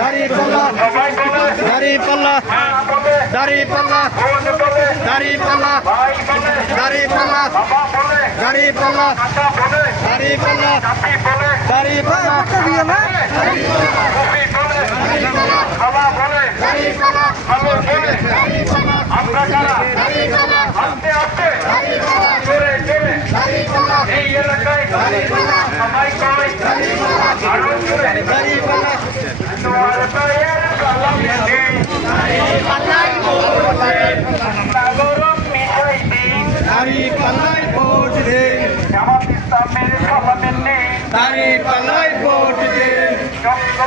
দাঁড়িপাল্লা দাঁড়িপাল্লা দাঁড়িপাল্লা দাঁড়িপাল্লা দাঁড়িপাল্লা দাঁড়িপাল্লা দাঁড়িপাল্লা দাঁড়িপাল্লা আমরা যারা আস্তে আস্তে জোরে জোরে এই এলাকায় সবাই কয় আরো জোরে তোমার পায়ের কলম দিন গরম মিঠাই দিন দাঁড়িপাল্লায় ভোট দিন জামাত ইসলামের সমাবেশ নেই দাঁড়িপাল্লায় ভোট দিন চক্র